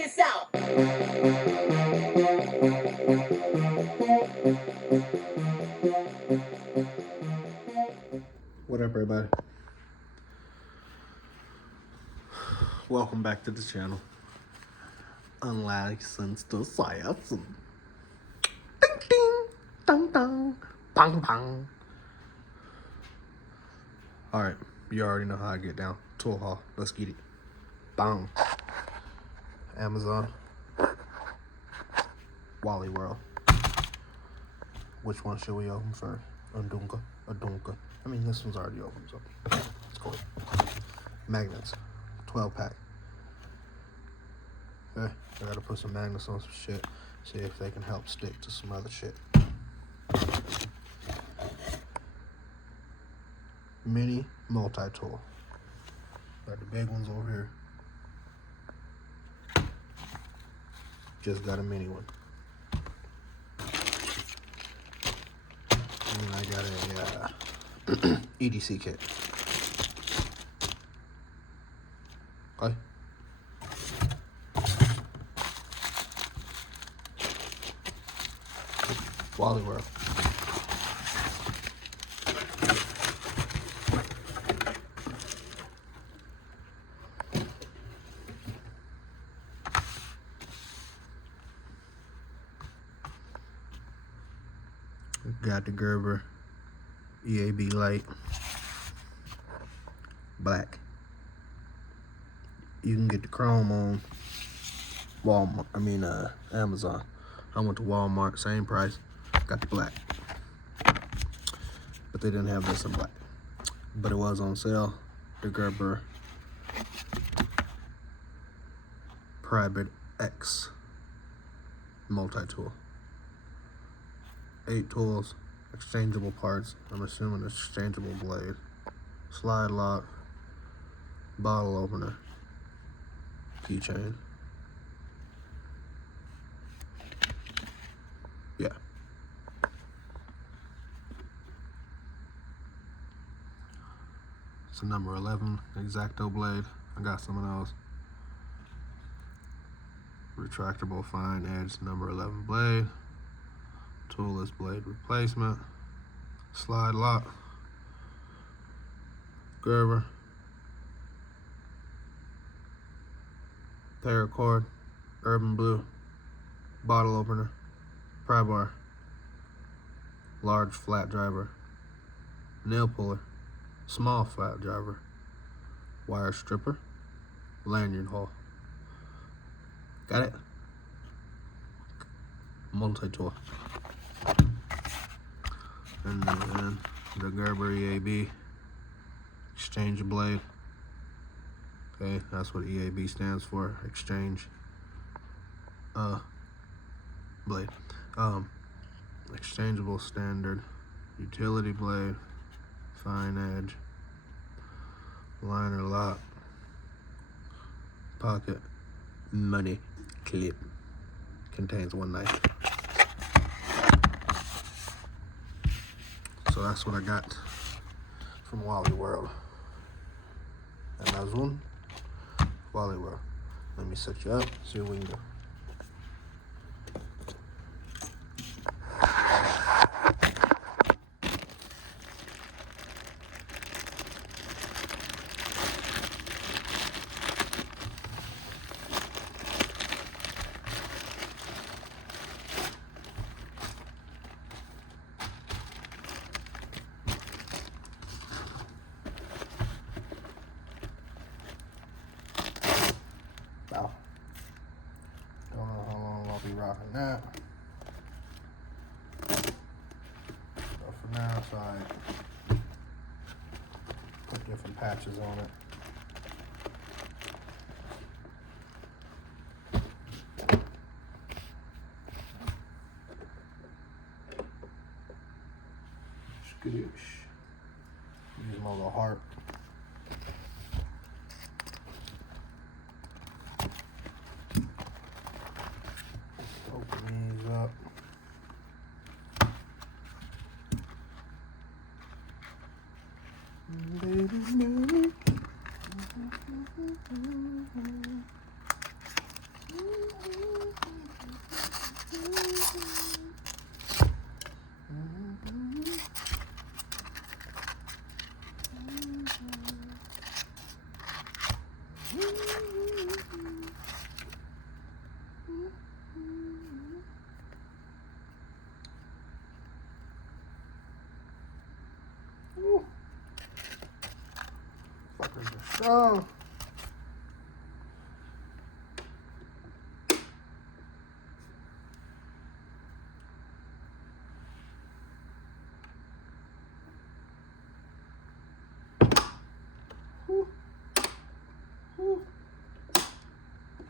this out. What up, everybody? Welcome back to the channel. Unlicensed assassin. Ding ding, dong dong, bang bang. All right, you already know how I get down. Tool haul. Let's get it. Bang. Amazon. Wally World. Which one should we open first? Adunka. I mean, this one's already open, so let's go. Magnets. 12 pack. Okay, I gotta put some magnets on some shit. See if they can help stick to some other shit. Mini multi-tool. Got the big ones over here. Just got a mini one. And I got a EDC kit. Okay. Wally World. Got the Gerber EAB Lite black. You can get the chrome on Walmart. Amazon. I went to Walmart, same price. Got the black, but they didn't have this in black. But it was on sale. The Gerber Prybrid X multi-tool. 8 tools, exchangeable parts. I'm assuming exchangeable blade, slide lock, bottle opener, keychain. Yeah. It's a number 11 X-Acto blade. I got some of those. Retractable fine edge number 11 blade. Toolless blade replacement. Slide lock. Gerber. Paracord. Urban Blue. Bottle opener. Pry bar. Large flat driver. Nail puller. Small flat driver. Wire stripper. Lanyard haul. Got it? Multi-tool. And then the Gerber EAB exchange blade. Okay, that's what EAB stands for. Exchange blade. Exchangeable standard utility blade, fine edge, liner lock, pocket money clip. Contains 1 knife. So that's what I got from Wally World. And that's one. Wally World. Let me set you up, see what we can do. Wow. Don't know how long I'll be rocking that. But for now, so I put different patches on it. Skadoosh. Use my little heart. Open these up. Ooh. Fuckers are strong. Whew. Whew.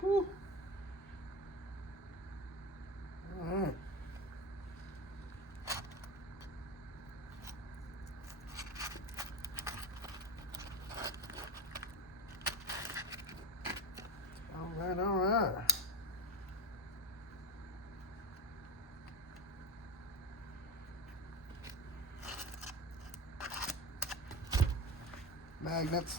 Whew. All right. All right. Magnets.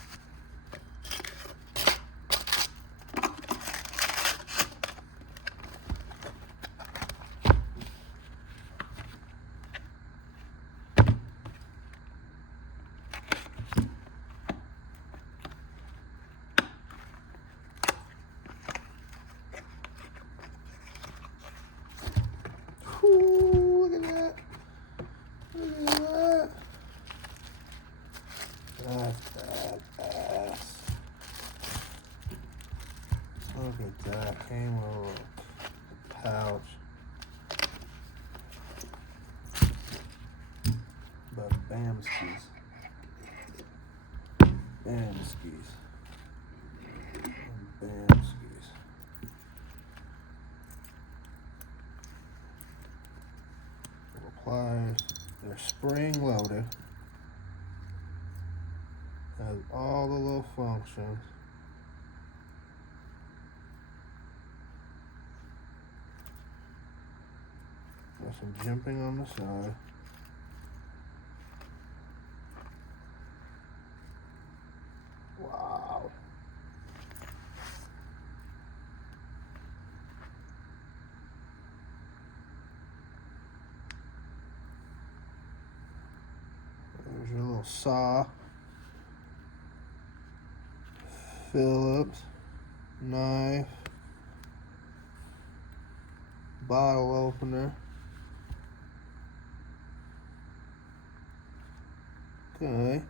Ooh, look at that. Look at that. That's badass. Look at that. Came with a little pouch. But bamskis. Bamskis. Bamskis. Little pliers. They're spring loaded. Has all the little functions. Got some jimping on the side. Wow. There's your little saw. Phillips. Knife. Bottle opener. Okay.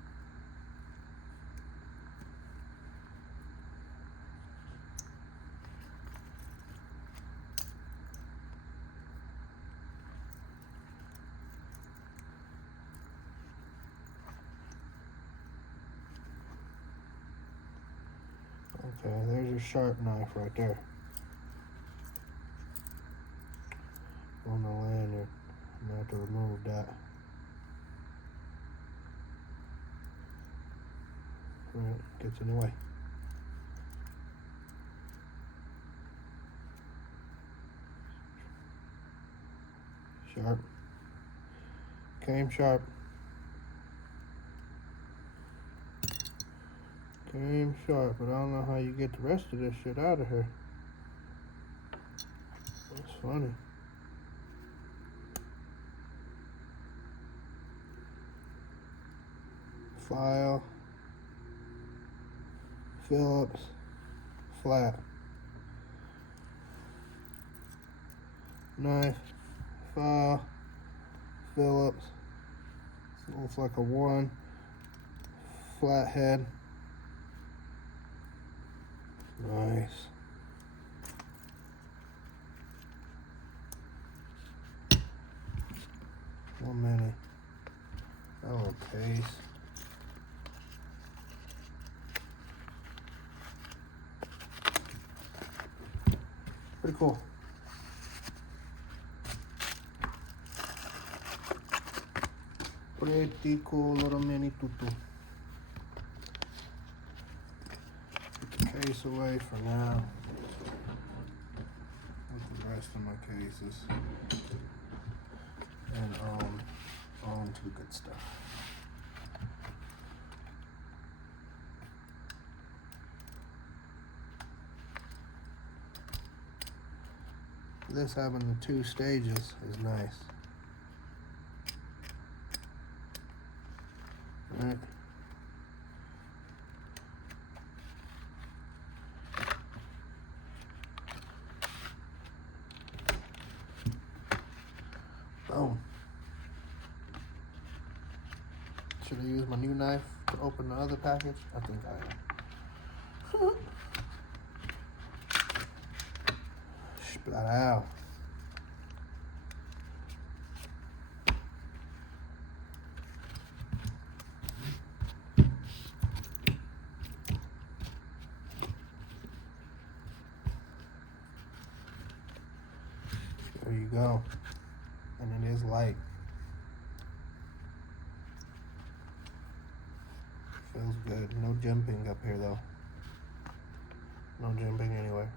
Okay, there's your sharp knife right there. On the lanyard. I'm gonna have to remove that. Right, gets in the way. Sharp. Came sharp. Came sharp, but I don't know how you get the rest of this shit out of here. That's funny. File. Phillips. Flat. Knife. File. Phillips. Looks like a 1. Flathead. Nice. One minute. That little case. Pretty cool. Pretty cool little mini tutu. Put the case away for now. With the rest of my cases. And on to the good stuff. This having the 2 stages is nice. Right. I use my new knife to open the other package? I think I am. Splat out. There you go. And it is light. Feels good. No jumping up here though. No jumping anywhere.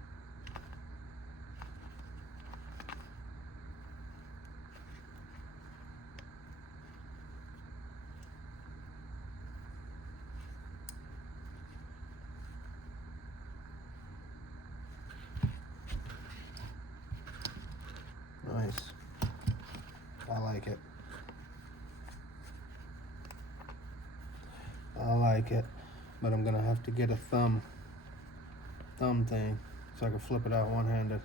Nice. I like it. I like it. But I'm gonna have to get a thumb thing so I can flip it out one-handed.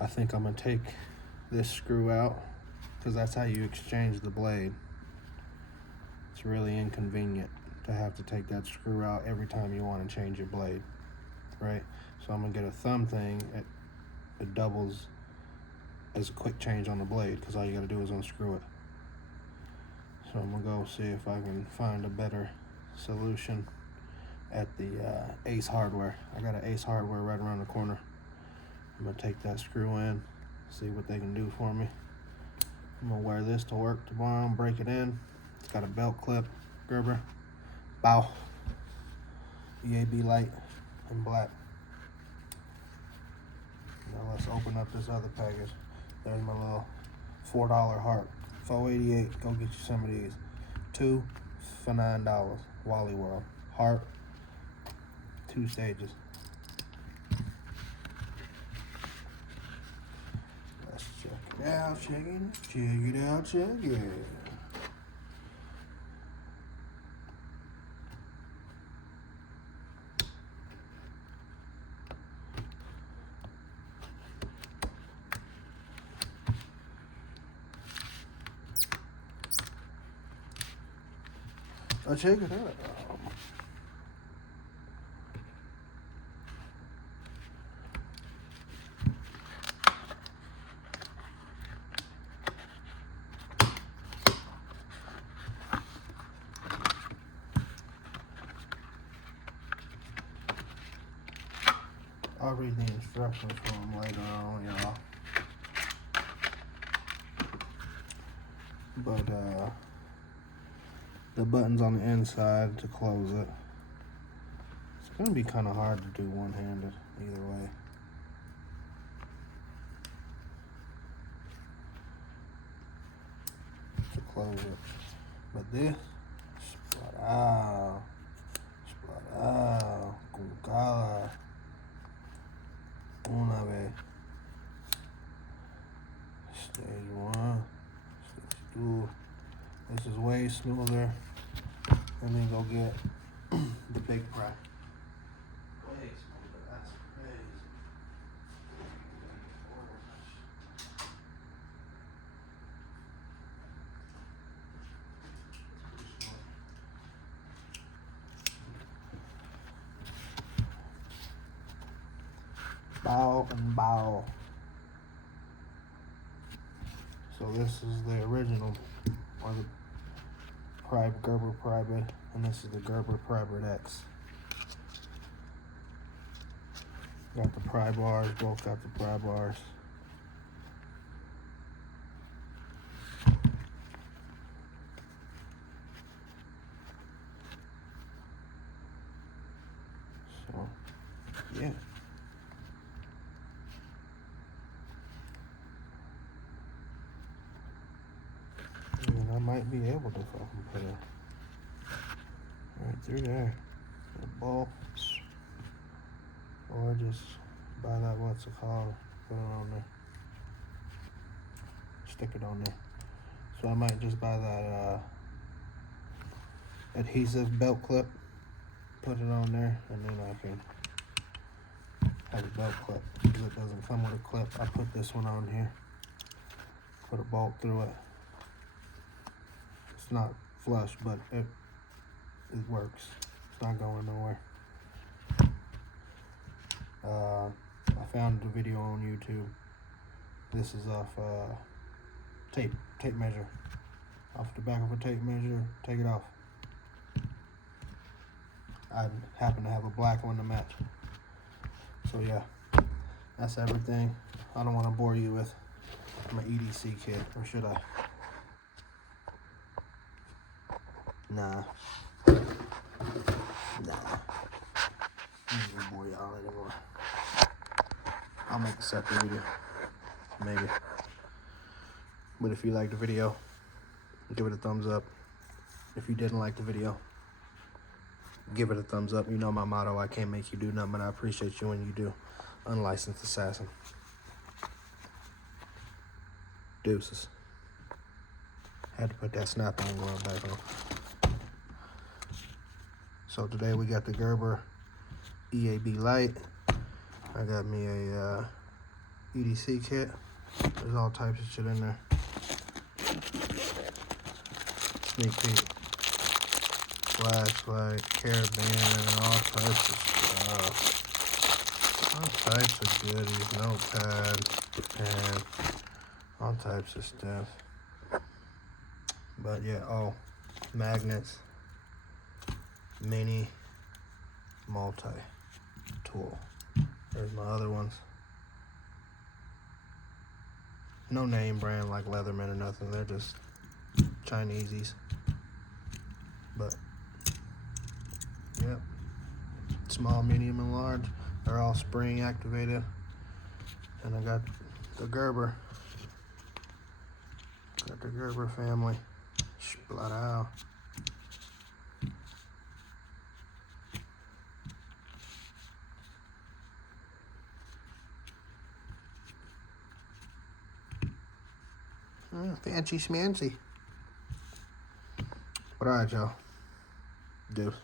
I think I'm gonna take this screw out because that's how you exchange the blade. It's really inconvenient to have to take that screw out every time you want to change your blade, right? So I'm gonna get a thumb thing. It doubles as a quick change on the blade because all you gotta do is unscrew it. So I'm gonna go see if I can find a better solution at the Ace Hardware. I got an Ace Hardware right around the corner. I'm gonna take that screw in, see what they can do for me. I'm gonna wear this to work tomorrow and break it in. It's got a belt clip, Gerber, bow, EAB Lite in black. Now let's open up this other package. There's my little $4 heart. $4.88. Go get you some of these. 2 for $9. Wally World. Heart. 2 stages. Let's check it out. Check it out. Check it. Oh, check it out. I'll read the instructions for them later on, y'all. But, the button's on the inside to close it. It's gonna be kind of hard to do one-handed either way. To close it. But this, splat out, con cada una vez. Stage 1, stage 2. This is way smoother. And then go get the big pry. Way smoother, that's crazy. Bow and bow. So this is the original, or the Gerber Prybrid, and this is the Gerber Prybrid X. Got the pry bars, both got the pry bars. So, yeah. I might be able to fucking put it right through there. A bolt. Or just buy that, what's it called? Put it on there. Stick it on there. So I might just buy that adhesive belt clip. Put it on there, and then I can have a belt clip. Because it doesn't come with a clip. I put this one on here. Put a bolt through it. It's not flush, but it works. It's not going nowhere. I found the video on YouTube. This is off tape measure. Off the back of a tape measure, take it off. I happen to have a black one to match. So yeah, that's everything. I don't want to bore you with my EDC kit, or should I? Nah. I'm not gonna bore y'all anymore. I'll make a separate video, maybe. But if you liked the video, give it a thumbs up. If you didn't like the video, give it a thumbs up. You know my motto, I can't make you do nothing, but I appreciate you when you do. Unlicensed assassin. Deuces. Had to put that snap-on glove back on. So today we got the Gerber EAB Lite. I got me a EDC kit. There's all types of shit in there. Sneak peek. Flashlight, carabiner, and all types of stuff. All types of goodies. Notepad, pen, all types of stuff. But yeah, oh, magnets, mini, multi-tool. There's my other ones. No name brand like Leatherman or nothing. They're just Chinesies. But, yep. Small, medium, and large. They're all spring activated. And I got the Gerber. Got the Gerber family. Splat. Fancy schmancy. But alright, y'all. Deuce.